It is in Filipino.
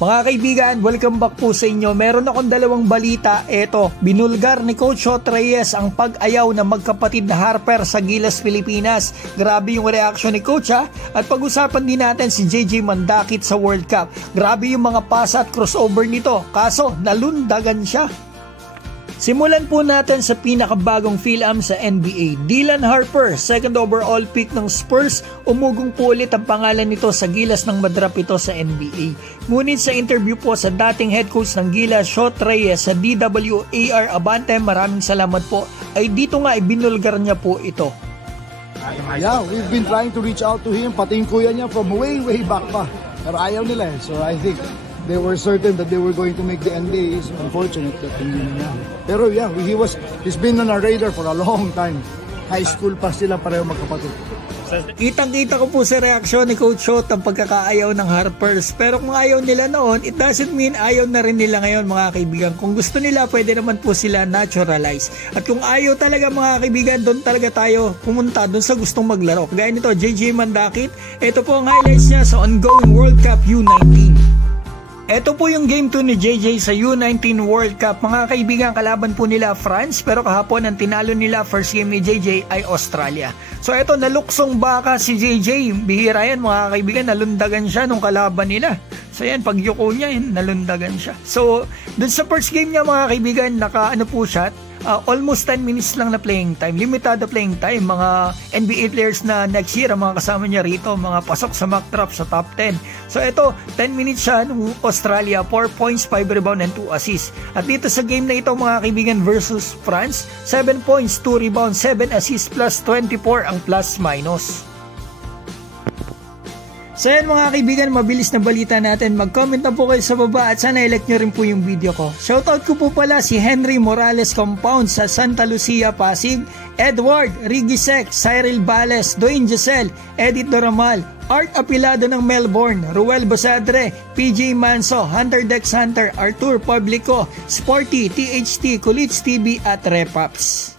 Mga kaibigan, welcome back po sa inyo. Meron akong dalawang balita. Eto, binulgar ni Coach Shot Reyes ang pag-ayaw ng magkapatid na Harper sa Gilas, Pilipinas. Grabe yung reaction ni Coach ha. At pag-usapan din natin si JJ Mandakit sa World Cup. Grabe yung mga pasa at crossover nito. Kaso, nalundagan siya. Simulan po natin sa pinakabagong PhilAm sa NBA. Dylan Harper, second overall pick ng Spurs, umugong po ulit ang pangalan nito sa Gilas ng madraft ito sa NBA. Ngunit sa interview po sa dating head coach ng Gilas, Shot Reyes sa DWAR Abante, maraming salamat po, ay dito nga ibinulgar niya po ito. Yeah, we've been trying to reach out to him, pati yung kuya niya from way back pa. Pero ayaw nila eh, so I think they were certain that they were going to make the NBA. It's unfortunate that hindi na. Pero yeah, he's been on our radar for a long time. High school pa sila pareho magkapatid. Kitang-kita ko po sa reaksyon ni Coach Shot ang pagkakaayaw ng Harpers. Pero kung ayaw nila noon, it doesn't mean ayaw na rin nila ngayon mga kaibigan. Kung gusto nila, pwede naman po sila naturalize. At kung ayaw talaga mga kaibigan, doon talaga tayo pumunta doon sa gustong maglaro. Kagaya nito, JJ Mandakit. Ito po ang highlights niya sa ongoing World Cup U19. Ito po yung game 2 ni JJ sa U19 World Cup. Mga kaibigan, kalaban po nila France, pero kahapon ang tinalo nila first game ni JJ ay Australia. So ito, naluksong baka si JJ. Bihira yan mga kaibigan, nalundagan siya nung kalaban nila. So yan, pag yuko niya, nalundagan siya. So dun sa first game niya mga kaibigan, naka-ano po siya, almost 10 minutes lang na playing time. Limitado playing time. Mga NBA players na next year, ang mga kasama niya rito, mga pasok sa mock draft sa top 10. So ito, 10 minutes siya nung Australia, 4 points, 5 rebound, and 2 assists. At dito sa game na ito mga kaibigan versus France, 7 points, 2 rebounds, 7 assists plus 24 ang plus minus. So yan mga kaibigan, mabilis na balita natin. Mag-comment na po kayo sa baba at sana i-like nyo rin po yung video ko. Shoutout ko po pala si Henry Morales Compound sa Santa Lucia, Pasig, Edward Rigisek, Cyril Bales, Dwayne Giselle, Edith Doramal, Art Apilado ng Melbourne, Ruel Basadre, PJ Manso, Hunter Dex Hunter, Arthur Publico, Sporty, THT, Kulits TV at Repaps.